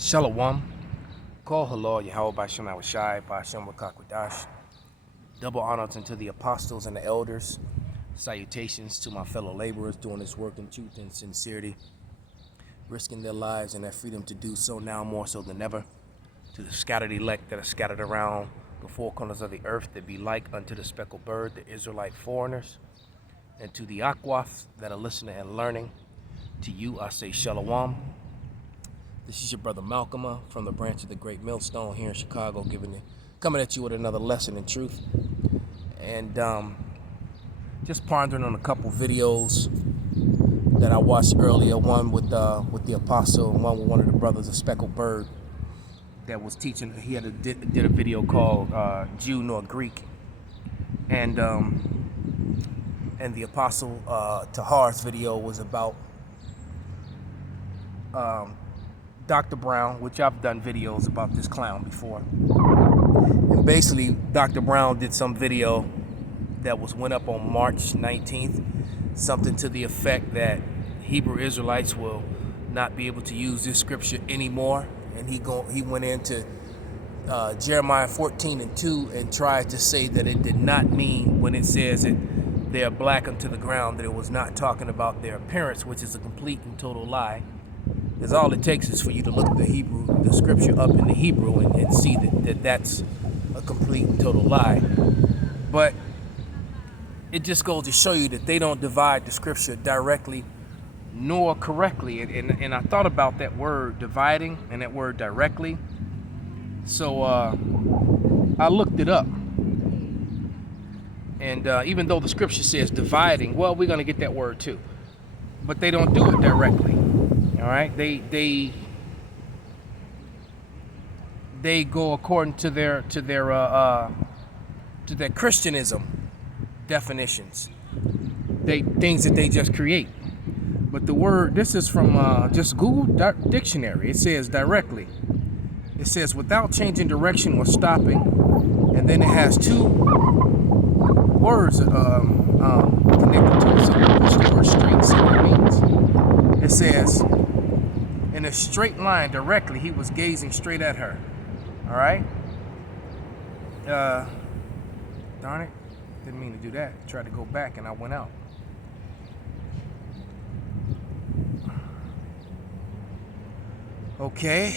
Shalom. Call halal Yahweh Bashem Awashai Bashem Wakakwadash. Double honors unto the apostles and the elders. Salutations to my fellow laborers doing this work in truth and sincerity, risking their lives and their freedom to do so now more so than ever. To the scattered elect that are scattered around the four corners of the earth that be like unto the speckled bird, the Israelite foreigners. And to the Aquath that are listening and learning, to you I say Shalom. This is your brother Malcolm from the branch of the Great Millstone here in Chicago, coming at you with another lesson in truth. And just pondering on a couple videos that I watched earlier. One with the apostle, and one with one of the brothers, a speckled bird, that was teaching. He did a video called Jew nor Greek, and the apostle Tahar's video was about Dr. Brown, which I've done videos about this clown before. And basically, Dr. Brown did some video that went up on March 19th, something to the effect that Hebrew Israelites will not be able to use this scripture anymore. And he went into Jeremiah 14:2 and tried to say that it did not mean, when it says that they are black unto the ground, that it was not talking about their appearance, which is a complete and total lie. Because all it takes is for you to look at the scripture up in the Hebrew and see that's a complete and total lie. But it just goes to show you that they don't divide the scripture directly nor correctly. And I thought about that word dividing and that word directly. So I looked it up. And even though the scripture says dividing, well, we're going to get that word too. But they don't do it directly. All right, they go according to their Christianism definitions. Things that they just create. But the word, this is from just Google Dictionary. It says directly. It says without changing direction or stopping, and then it has two words connected to it. So the word straight, see what it means. It says, in a straight line directly, he was gazing straight at her. All right. Darn it, didn't mean to do that. Tried to go back and I went out. Okay.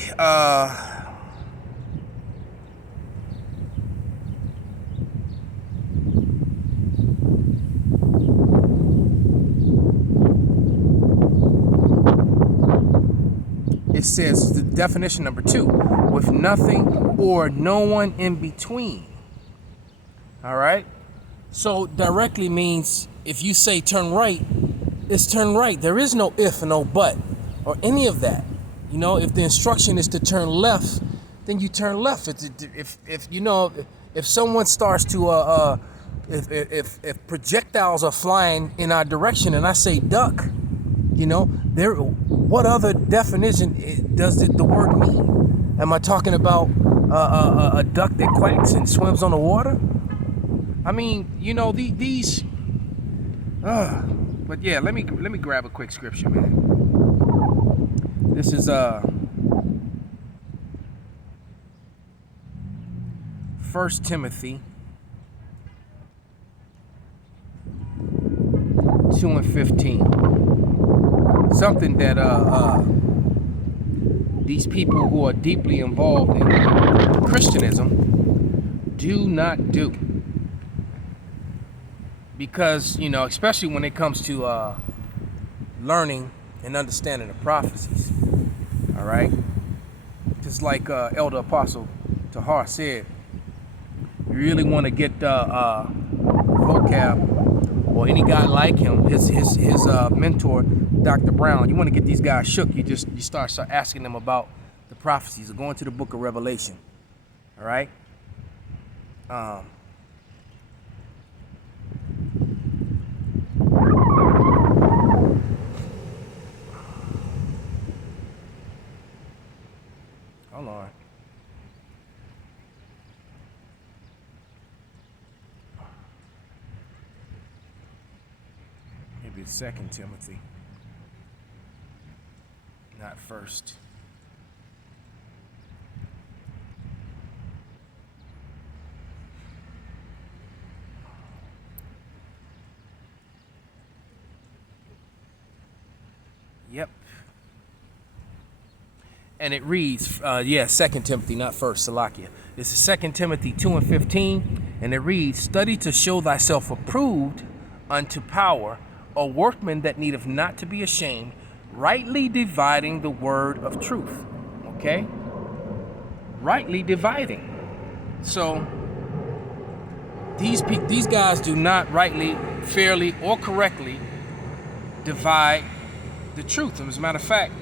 It says the definition number 2, with nothing or no one in between. All right. So directly means if you say turn right, it's turn right. There is no if and no but or any of that. You know, if the instruction is to turn left, then you turn left. If someone starts to if projectiles are flying in our direction and I say duck, what other definition does the word mean? Am I talking about a duck that quacks and swims on the water? I mean, these. But yeah, let me grab a quick scripture, man. This is 1 Timothy 2:15. Something that these people who are deeply involved in Christianism do not do. Because, especially when it comes to learning and understanding the prophecies. All right? Just like Elder Apostle Tahar said, you really want to get vocab or any guy like him, his mentor, Dr. Brown. You want to get these guys shook. You start asking them about the prophecies or going to the book of Revelation. All right? Hold on. Maybe it's 2 Timothy, not 1. And it reads, 2 Timothy, not 1st, Salakia. This is 2 Timothy 2:15, and it reads, study to show thyself approved unto power, a workman that needeth not to be ashamed, rightly dividing the word of truth. Okay? Rightly dividing. So, these guys do not rightly, fairly, or correctly divide the truth. As a matter of fact,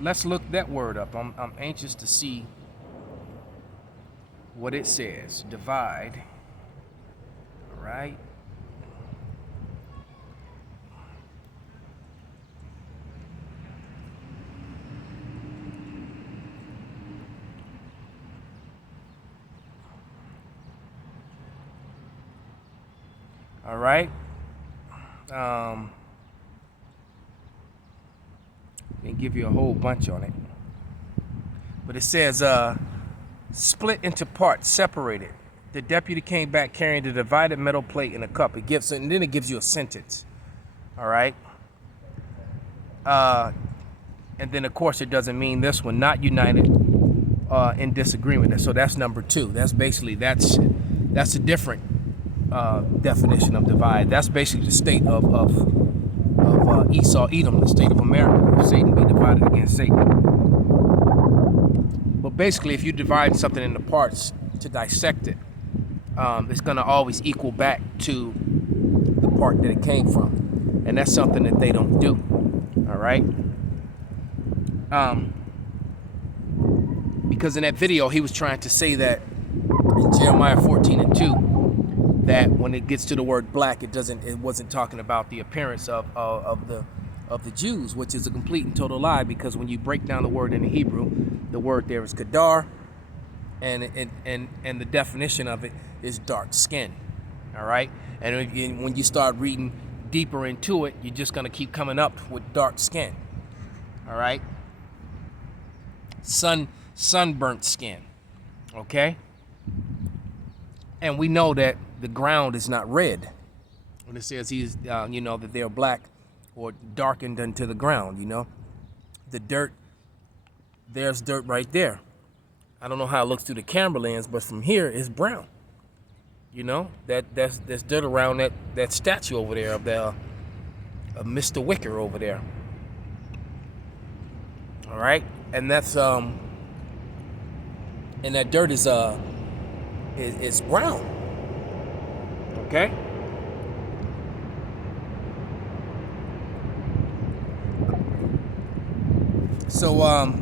let's look that word up. I'm anxious to see what it says. Divide. All right. All right. And give you a whole bunch on it. But it says, split into parts, separated. The deputy came back carrying the divided metal plate in a cup. And then it gives you a sentence. All right. And then of course it doesn't mean this one, not united in disagreement. So that's number 2. That's a different definition of divide. That's basically the state of Esau, Edom, the state of America. If Satan be divided against Satan. But basically, if you divide something into parts to dissect it, it's going to always equal back to the part that it came from. And that's something that they don't do. All right? Because in that video, he was trying to say that in Jeremiah 14:2, that when it gets to the word black, it wasn't talking about the appearance of the Jews, which is a complete and total lie, because when you break down the word in the Hebrew, the word there is kadar, and the definition of it is dark skin. All right, and when you start reading deeper into it, you're just gonna keep coming up with dark skin. All right, sunburnt skin. Okay, and we know that the ground is not red. When it says he's, that they're black or darkened into the ground, the dirt, there's dirt right there. I don't know how it looks through the camera lens, but from here it's brown. That's dirt around that statue over there of Mr. Wicker over there. All right, and that's and that dirt is brown. Okay. So I'll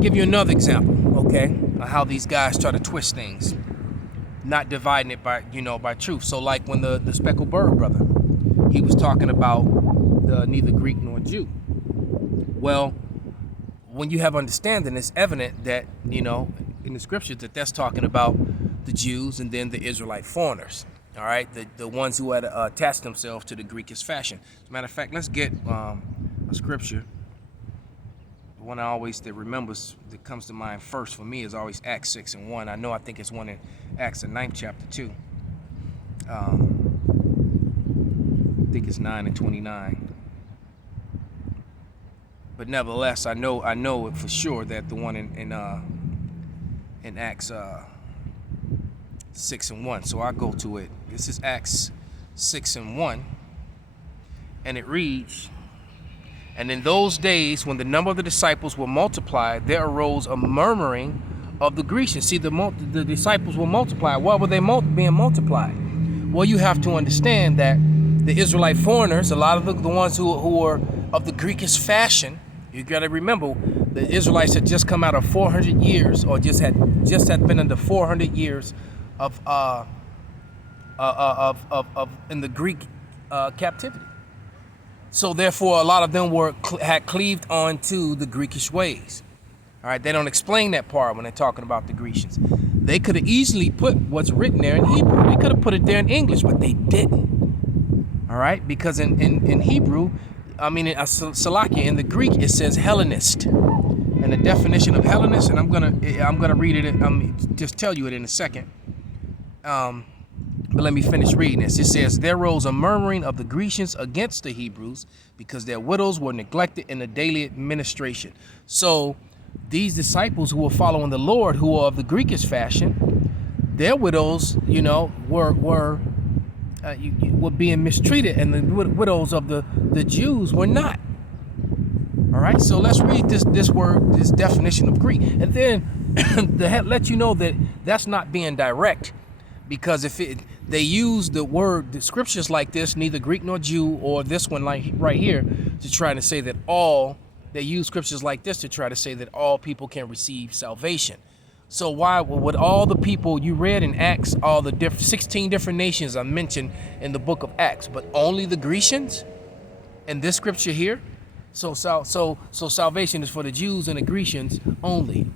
give you another example, okay, of how these guys try to twist things, not dividing it by truth. So like when the speckled bird brother, he was talking about neither Greek nor Jew. Well, when you have understanding, it's evident that in the scriptures that's talking about the Jews and then the Israelite foreigners. All right, the ones who had attached themselves to the Greekish fashion. As a matter of fact, let's get a scripture. The one that comes to mind first for me is always Acts 6:1. I think it's one in Acts the 9th chapter too. I think it's 9:29. But nevertheless, I know it for sure that the one in Acts 6:1. So I'll go to it. This is Acts 6:1, and it reads, and in those days when the number of the disciples were multiplied, there arose a murmuring of the Grecians. See, the disciples were multiplied. Why were they being multiplied? Well, you have to understand that the Israelite foreigners, a lot of the ones who were of the Greekish fashion, you got to remember, the Israelites had just come out of 400 years, or just had been under 400 years of in the Greek captivity. So therefore, a lot of them had cleaved on to the Greekish ways. All right, they don't explain that part when they're talking about the Grecians. They could have easily put what's written there in Hebrew. They could have put it there in English, but they didn't. All right, because in Hebrew, Salakia, in the Greek, it says Hellenist. And the definition of Hellenist, and I'm gonna read it. Just tell you it in a second. But let me finish reading this. It says, there rose a murmuring of the Grecians against the Hebrews because their widows were neglected in the daily administration. So these disciples who were following the Lord, who were of the Greekish fashion, their widows, you know, were being mistreated, and the widows of the Jews were not. All right, so let's read this word, this definition of Greek, and then to let you know that that's not being direct, because if they use the scriptures like this, neither Greek nor Jew, or this one like right here, to try to say that they use scriptures like this to try to say that all people can receive salvation. So why would all the people you read in Acts, all the 16 different nations are mentioned in the book of Acts, but only the Grecians in this scripture here? So salvation is for the Jews and the Grecians only.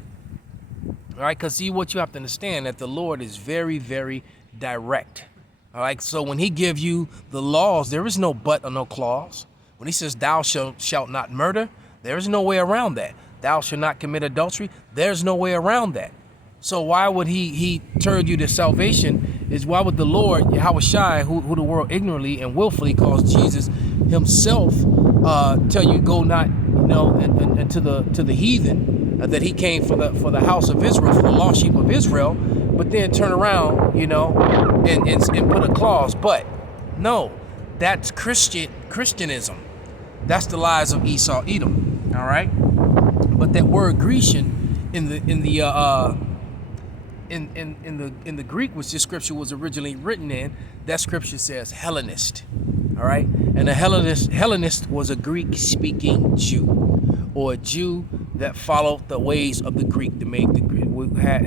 All right, because see, what you have to understand, that the Lord is very, very direct. All right, so when he gives you the laws, there is no but or no clause. When he says thou shalt not murder, there is no way around that. Thou shalt not commit adultery, there's no way around that. So why would he turn you to salvation? Why would the Lord, Yahweh Shai, who the world ignorantly and willfully calls Jesus himself, tell you go not, and to the heathen, that he came for the house of Israel, for the lost sheep of Israel, but then turn around, and put a clause. But no, that's Christianism. That's the lies of Esau, Edom. All right, but that word Grecian in the Greek, which this scripture was originally written in, that scripture says Hellenist. All right, and a Hellenist was a Greek-speaking Jew, or a Jew that followed the ways of the Greek, to make the Greek had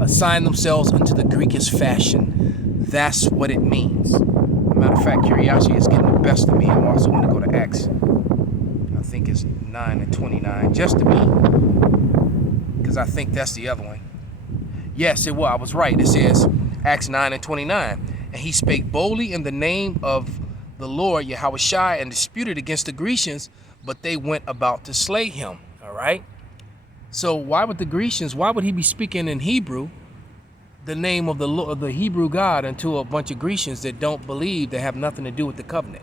assigned themselves unto the Greekish fashion. That's what it means. As a matter of fact, curiosity is getting the best of me. I also want to go to Acts. I think it's 9 and 29, just to be, because I think that's the other one. Yes, it was. I was right. It says Acts 9 and 29. And he spake boldly in the name of the Lord Yahweh Shai, and disputed against the Grecians, but they went about to slay him. All right. So why would he be speaking in Hebrew, the name of the Hebrew God, unto a bunch of Grecians that don't believe, that have nothing to do with the covenant?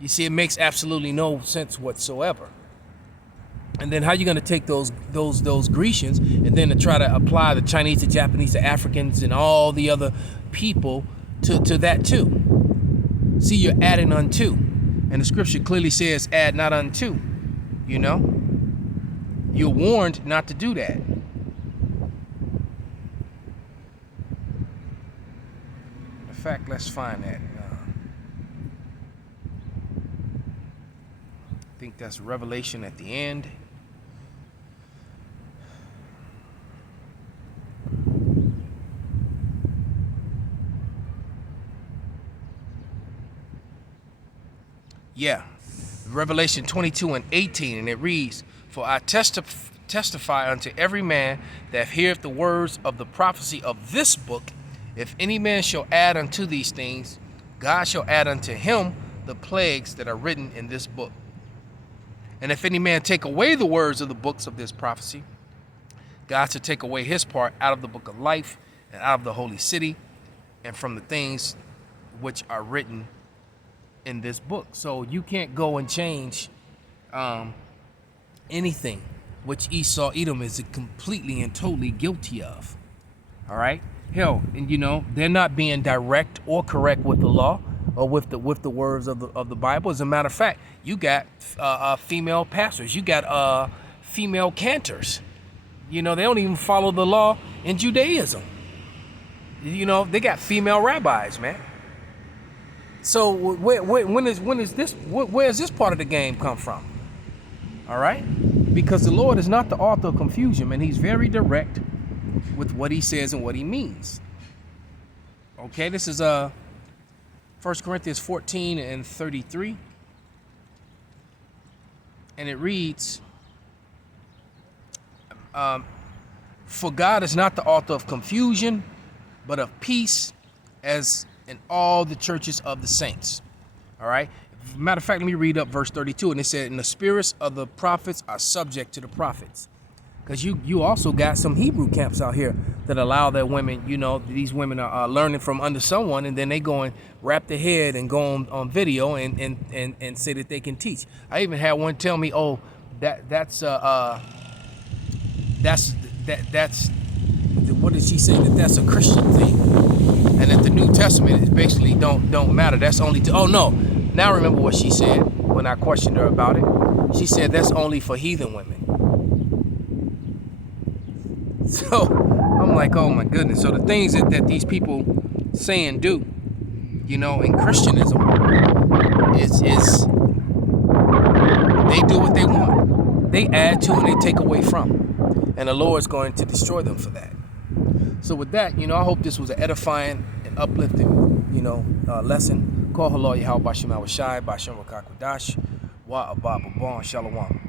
You see, it makes absolutely no sense whatsoever. And then how are you going to take those Grecians and then to try to apply the Chinese, the Japanese, the Africans, and all the other people to that too? See, you're adding unto. And the scripture clearly says, add not unto. You're warned not to do that. In fact, let's find that. I think that's Revelation at the end. Yeah, Revelation 22 and 18, and it reads, for I testify unto every man that heareth the words of the prophecy of this book, if any man shall add unto these things, God shall add unto him the plagues that are written in this book. And if any man take away the words of the books of this prophecy, God shall take away his part out of the book of life, and out of the holy city, and from the things which are written in this book. So you can't go and change anything which Esau, Edom is completely and totally guilty of. All right. Hell, and they're not being direct or correct with the law or with the words of the Bible. As a matter of fact, you got female pastors, you got female cantors. They don't even follow the law in Judaism. They got female rabbis, man. So where's this part of the game come from? All right, because the Lord is not the author of confusion, and he's very direct with what he says and what he means. Okay, this is 1 Corinthians 14 and 33, and it reads, for God is not the author of confusion, but of peace, as in all the churches of the saints. All right. Matter of fact, let me read up verse 32. And it said, and the spirits of the prophets are subject to the prophets. Because you also got some Hebrew camps out here that allow their women, these women are learning from under someone, and then they go and wrap their head and go on video and say that they can teach. I even had one tell me, oh, that's what did she say, that's a Christian thing, and that the New Testament is basically don't matter. That's only oh no, now I remember what she said when I questioned her about it. She said that's only for heathen women. So I'm like, oh my goodness. So the things that these people say and do, in Christianism, is they do what they want. They add to and they take away from. And the Lord's going to destroy them for that. So with that, I hope this was an edifying and uplifting, lesson. Call Halal Yahweh Bashim Awashai, Bashim Rakakwadash, Wa Abba Babon, Shalom.